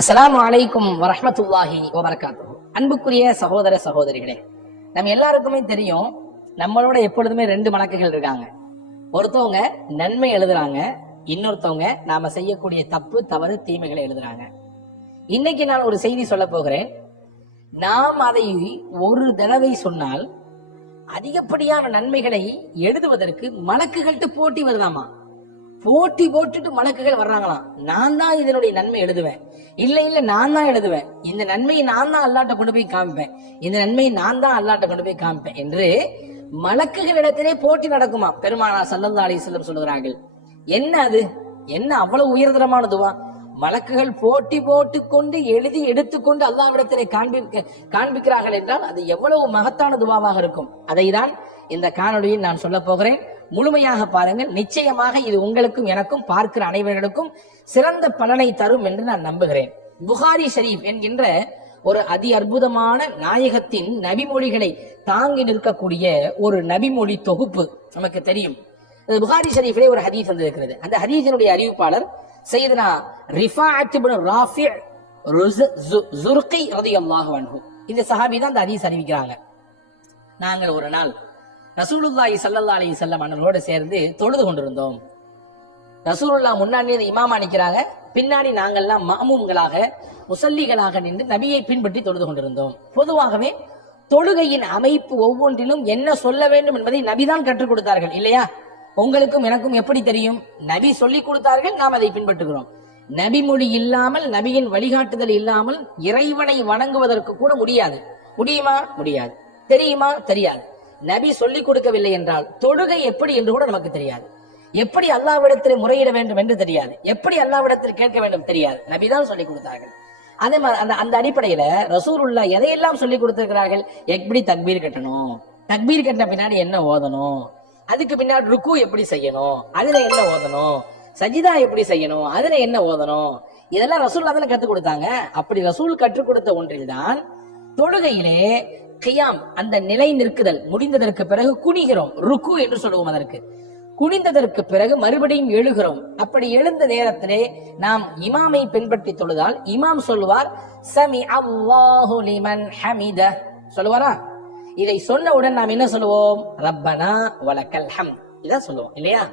அஸ்லாம் அலைக்கும் வரமத்துல்லாஹி வபரகாத்துஹு. அன்புக்குரிய சகோதர சகோதரிகளே நம்ம எல்லாருக்குமே தெரியும் நம்மளோட எப்பொழுதுமே ரெண்டு மணக்குகள் இருக்காங்க. ஒருத்தவங்க நன்மை எழுதுறாங்க இன்னொருத்தவங்க நாம செய்யக்கூடிய தப்பு தவறு தீமைகளை எழுதுறாங்க. இன்னைக்கு நான் ஒரு செய்தி சொல்ல போகிறேன். நாம் அதை ஒரு தடவை சொன்னால் அதிகப்படியான நன்மைகளை எழுதுவதற்கு மலக்குகள்கிட்ட போட்டி வருதாமா? போட்டி போட்டுட்டு மலக்குகள் வர்றாங்களாம். நான் தான் இதனுடைய நன்மை எழுதுவேன். இல்ல இல்ல நான் தான் எழுதுவேன். இந்த நன்மையை நான் தான் அல்லாட்ட கொண்டு போய் காமிப்பேன். இந்த நன்மையை நான் தான் அல்லாட்ட கொண்டு போய் காமிப்பேன் என்று மலக்குகளிடத்திலே போட்டி நடக்குமா பெருமானா சல்லல்லா செல்லம் சொல்லுகிறார்கள். என்ன அது? என்ன அவ்வளவு உயர்தரமானதுவா மலக்குகள் போட்டி போட்டு கொண்டு எழுதி எடுத்துக்கொண்டு அல்லாவிடத்திலே காண்பிக்க காண்பிக்கிறார்கள் என்றால் அது எவ்வளவு மகத்தான துவாவாக இருக்கும். அதை தான் இந்த காணொலியில் நான் சொல்ல போகிறேன். முழுமையாக பாருங்கள். நிச்சயமாக இது உங்களுக்கும் எனக்கும் பார்க்கிற அனைவர்களுக்கும் சிறந்த பலனை தரும் என்று நான் நம்புகிறேன். புகாரி ஷரீப் என்கின்ற ஒரு அதி அற்புதமான நாயகத்தின் நபிமொழிகளை தாங்கி நிற்கக்கூடிய ஒரு நபிமொழி தொகுப்பு நமக்கு தெரியும். புகாரி ஷரீஃபிலே ஒரு ஹதீஸ் வந்திருக்கிறது. அந்த ஹதீஸினுடைய அறிவிப்பாளர் செய்தனா ராஃபி இந்த சஹாபி தான் அந்த ஹதீஸ் அறிவிக்கிறாங்க. நாங்கள் ஒரு நாள் ரசூலுல்லாஹி சல்லல்லா அலி வஸல்லம் அண்ணனோடு சேர்ந்து தொழுது கொண்டிருந்தோம். ரசூலுல்லா முன்னாடி இமாமா நிற்கிறாங்க பின்னாடி நாங்கள்லாம் மாமூம்களாக முசல்லிகளாக நின்று நபியை பின்பற்றி தொழுது கொண்டிருந்தோம். பொதுவாகவே தொழுகையின் அமைப்பு ஒவ்வொன்றிலும் என்ன சொல்ல வேண்டும் என்பதை நபிதான் கற்றுக் கொடுத்தார்கள் இல்லையா? உங்களுக்கும் எனக்கும் எப்படி தெரியும்? நபி சொல்லிக் கொடுத்தார்கள் நாம் அதை பின்பற்றுகிறோம். நபி மொழி இல்லாமல் நபியின் வழிகாட்டுதல் இல்லாமல் இறைவனை வணங்குவதற்கு கூட முடியாது. முடியுமா? முடியாது. தெரியுமா? தெரியாது. நபி சொல்லிக் கொடுக்கவில்லை என்றால் தொழுகை எப்படி என்று கூட நமக்கு தெரியாது. எப்படி அல்லாவிடத்தில் முறையிட வேண்டும் என்று தெரியாது. எப்படி அல்லாவிடத்தில் கேட்க வேண்டும் தெரியாது. நபிதான் சொல்லிக் கொடுத்தார்கள். அதே மாதிரி அந்த அந்த அடிப்படையில ரசூலுல்லா எதையெல்லாம் சொல்லிக் கொடுத்திருக்கிறார்கள்? எப்படி தக்பீர் கட்டணும்? தக்பீர் கட்டின பின்னாடி என்ன ஓதணும்? அதுக்கு பின்னாடி ருக்கு எப்படி செய்யணும்? அதுல என்ன ஓதணும்? சஜிதா எப்படி செய்யணும்? அதுல என்ன ஓதணும்? இதெல்லாம் ரசூல் தானே கத்துக் கொடுத்தாங்க. அப்படி ரசூல் கற்றுக் கொடுத்த ஒன்றில்தான் தொழுகையிலே கியாம் அந்த நிலை நிற்குதல். முடிந்ததற்கு பிறகு குனிகிறோம். ருக்கு என்று சொல்லுவோம் அதற்கு. குனிந்ததற்கு பிறகு மறுபடியும் எழுகிறோம். அப்படி எழுந்த நேரத்திலே நாம் இமாமை பின்பற்றி தொழுதால் இமாம் சொல்லுவார் சமி அல்லாஹு லிமன் ஹமித. சொல்லுவாரா? இதை சொன்னவுடன் நாம் என்ன சொல்லுவோம்? ரப்பனா வலக்கல் ஹம். இதான் சொல்லுவோம் இல்லையா?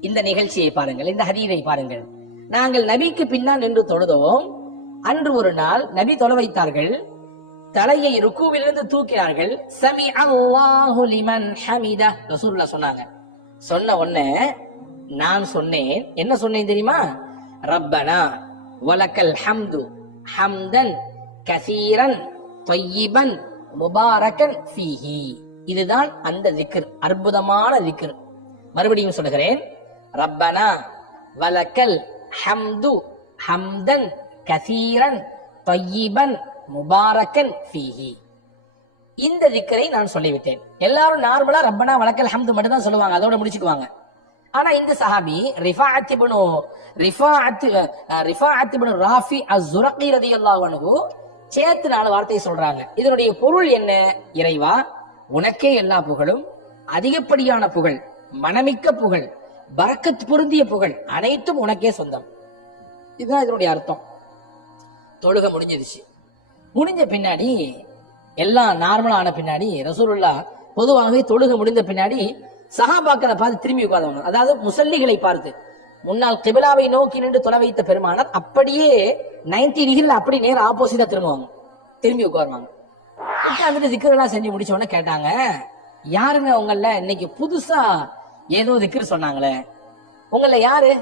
இந்த நிகழ்ச்சியை பாருங்கள் இந்த ஹதீதை பாருங்கள். நாங்கள் நபிக்கு பின்னால் நின்று தொழுதோம். அன்று ஒரு நாள் நபி தொலை வைத்தார்கள். தலையை ருக்குவிலிருந்து தூக்கினார்கள். சமி அல்லாஹு லிமன் ஹமிதா ரசூல்லா சொன்னாங்க. சொன்ன உடனே நான் சொன்னேன். என்ன சொன்னேன் தெரியுமா? ரப்பனா வலக்கல் ஹம்து ஹம்தன் கசீரன் தொய்யிபன் முபாரக்கன் ஃபீஹி. இதுதான் அந்த திக்ர் அற்புதமான திக்ர். மறுபடியும் சொல்லுகிறேன். ரப்பனா வலக்கல் ஹம்து ஹம்தன் கசீரன் தொய்யிபன் முபாரக்கன் ஃபீஹி. இந்த திக்கரை நான் சொல்லிவிட்டேன். எல்லாரும் நார்மலா ரப்பனா வழக்கல் ஹம்து மட்டும் தான் சொல்லுவாங்க. அதோட முடிச்சுக்குவாங்க. ஆனா இந்த சஹாபி ரிஃபாஅத் இப்னு ரிஃபாஅத் அஹ், ரிஃபாஅத் ராஃபி அசுரக்கி ரதி ரலியல்லாஹு சேர்த்து நாலு வார்த்தையை சொல்றாங்க. இதனுடைய பொருள் என்ன? இறைவா உனக்கே எல்லா புகழும் அதிகப்படியான புகழ் மனமிக்க புகழ் பரக்கத் பொருந்திய புகழ் அனைத்தும் உனக்கே சொந்தம். இதுதான் இதனுடைய அர்த்தம். தொழுக முடிஞ்சிருச்சு முடிஞ்ச பின்னாடி எல்லாம் நார்மலா ஆன பின்னாடி ரசூலுல்லா பொதுவாகவே தொழுக முடிந்த பின்னாடி சஹாபாக்களை பார்த்து திரும்பி உட்கார்ந்தவங்க. அதாவது முசல்லிகளை பார்த்து. முன்னால் கிபிலாவை நோக்கி நின்று தொலை வைத்த பெருமானார் அப்படியே நைன்டி டிகிரியில் அப்படி நேரம் ஆப்போசிட்டா திரும்புவாங்க. திரும்பி உட்காருவாங்க. உட்காந்துட்டு திக்கரெல்லாம் செஞ்சு முடிச்ச உடனே கேட்டாங்க யாருங்க உங்கள? இன்னைக்கு புதுசா ஏதோ திக்கர் சொன்னாங்களே. உங்கள யாரு?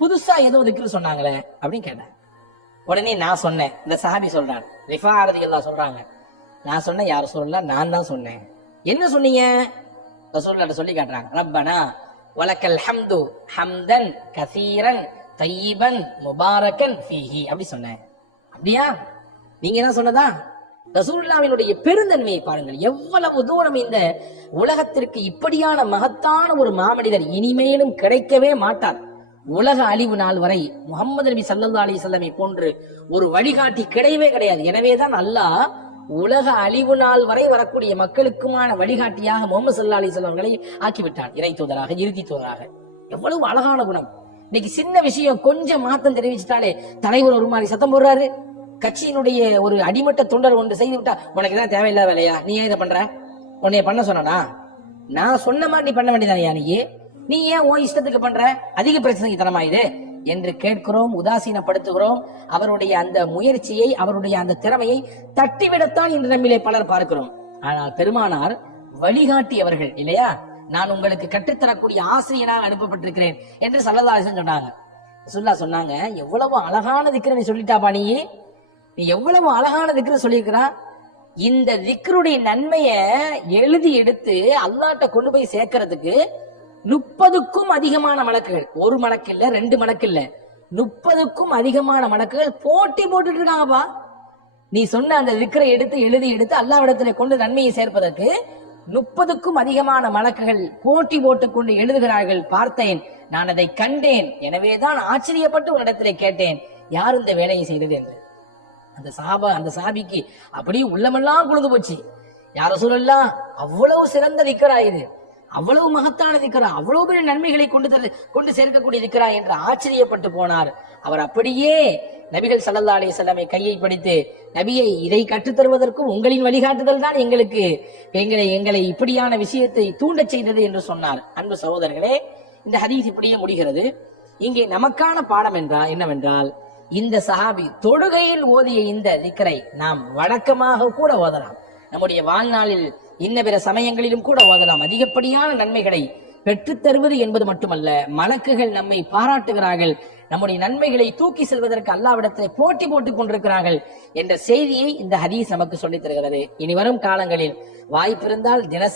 புதுசா ஏதோ திக்கர் சொன்னாங்களே? அப்படின்னு கேட்டேன் உடனே நான் சொன்னேன். இந்த சஹாபி சொல்றாரு ரிஃபா எல்லாம் சொல்றாங்க. நான் சொன்னேன் யாரும் சொல்லலாம் நான் தான் சொன்னேன். என்ன சொன்னீங்க? ரசூல்லாட்ட சொல்லி காட்டுறாங்க. ரப்பனா வலக்கல் ஹம்து ஹம்தன் கசீரன் தையீபன் முபாரக்கன் ஃபீஹி அப்படி சொன்னேன். அப்படியா? நீங்க என்ன சொன்னதா? ரசூல்லாவினுடைய பெருந்தன்மையை பாருங்கள். எவ்வளவு தூரம் இந்த உலகத்திற்கு இப்படியான மகத்தான ஒரு மாமனிதர் இனிமேலும் கிடைக்கவே மாட்டார். உலக அழிவு நாள் வரை முகமது நபி சல்லா அலி சொல்லமை போன்று ஒரு வழிகாட்டி கிடையவே கிடையாது. எனவேதான் அல்லாஹ் உலக அழிவு நாள் வரை வரக்கூடிய மக்களுக்குமான வழிகாட்டியாக முகமது சல்லா அலி அவர்களை ஆக்கிவிட்டான். இறை தூதராக இறுதி தூதராக. எவ்வளவு அழகான குணம். இன்னைக்கு சின்ன விஷயம் கொஞ்சம் மாத்தம் தெரிவிச்சிட்டாலே தலைவர் ஒரு மாதிரி சத்தம் போடுறாரு. கட்சியினுடைய ஒரு அடிமட்ட தொண்டர் ஒன்று செய்து விட்டா உனக்கு தான் தேவையில்லாத வேலையா? நீ ஏன் இதை பண்ற? உன்னைய பண்ண சொன்னா நான் சொன்ன மாதிரி நீ பண்ண வேண்டியதானே நீ நீ ஏன் ஓ இஷ்டத்துக்கு பண்ற? அதிக பிரச்சனைக்கு தரமா இது என்று கேட்கிறோம் உதாசீனப்படுத்துகிறோம். அவருடைய அந்த முயற்சியை அவருடைய அந்த திறமையை தட்டிவிடத்தான் இன்று நம்மிலே பலர் பார்க்கிறோம். ஆனால் பெருமானார் வழிகாட்டி அவர்கள் இல்லையா? நான் உங்களுக்கு கற்றுத்தரக்கூடிய ஆசிரியராக அனுப்பப்பட்டிருக்கிறேன் என்று சல்லதாசன் சொன்னாங்க. சுல்லா சொன்னாங்க எவ்வளவு அழகான திக்கிற நீ சொல்லிட்டாப்பா நீ. நீ எவ்வளவு அழகான திக்கிற சொல்லியிருக்கிறா. இந்த திக்ருடைய நன்மைய எழுதி எடுத்து அல்லாட்ட கொண்டு போய் சேர்க்கறதுக்கு முப்பதுக்கும் அதிகமான மலக்குகள் ஒரு மணக்கு இல்ல ரெண்டு மணக்கு இல்ல முப்பதுக்கும் அதிகமான மணக்குகள் போட்டி போட்டுட்டு இருக்காங்கப்பா நீ சொன்ன அந்த விக்கிரை எடுத்து எழுதி எடுத்து அல்லாவிடத்துல கொண்டு நன்மையை சேர்ப்பதற்கு முப்பதுக்கும் அதிகமான மலக்குகள் போட்டி போட்டு கொண்டு எழுதுகிறார்கள். பார்த்தேன் நான் அதை கண்டேன். எனவேதான் ஆச்சரியப்பட்டு உன்னிடத்திலே கேட்டேன். யார் இந்த வேலையை செய்தது என்று? அந்த சாபா அந்த சாபிக்கு அப்படியே உள்ளமெல்லாம் குழுது போச்சு. யார சொல்லலாம் அவ்வளவு சிறந்த திக்கரா இது. அவ்வளவு மகத்தான திக்கரா அவ்வளவு பெரிய நன்மைகளை கொண்டு தரு கொண்டு சேர்க்கக்கூடிய திக்கரா என்று ஆச்சரியப்பட்டு போனார். அவர் அப்படியே நபிகள் ஸல்லல்லாஹு அலைஹி செல்லமை கையை படித்து நபியை இதை கற்றுத் தருவதற்கும் உங்களின் வழிகாட்டுதல் தான் எங்களுக்கு. எங்களை எங்களை இப்படியான விஷயத்தை தூண்டச் செய்தது என்று சொன்னார். அன்பு சகோதரர்களே இந்த ஹதீஸ் இப்படியே முடிகிறது. இங்கே நமக்கான பாடம் என்றால் என்னவென்றால் இந்த சஹாபி தொழுகையில் ஓதிய இந்த திக்கரை நாம் வழக்கமாக கூட ஓதலாம். நம்முடைய வாழ்நாளில் இன்ன பிற சமயங்களிலும் கூட ஓதலாம். அதிகப்படியான நன்மைகளை பெற்றுத்தருவது என்பது மட்டுமல்ல மலக்குகள் நம்மை பாராட்டுகிறார்கள். நம்முடைய நன்மைகளை தூக்கி செல்வதற்கு அல்லாவிடத்தில் போட்டி போட்டுக் கொண்டிருக்கிறார்கள் என்ற செய்தியை இந்த ஹதீஸ் நமக்கு சொல்லித் தருகிறது. இனி வரும் காலங்களில் வாய்ப்பிருந்தால் தினசரி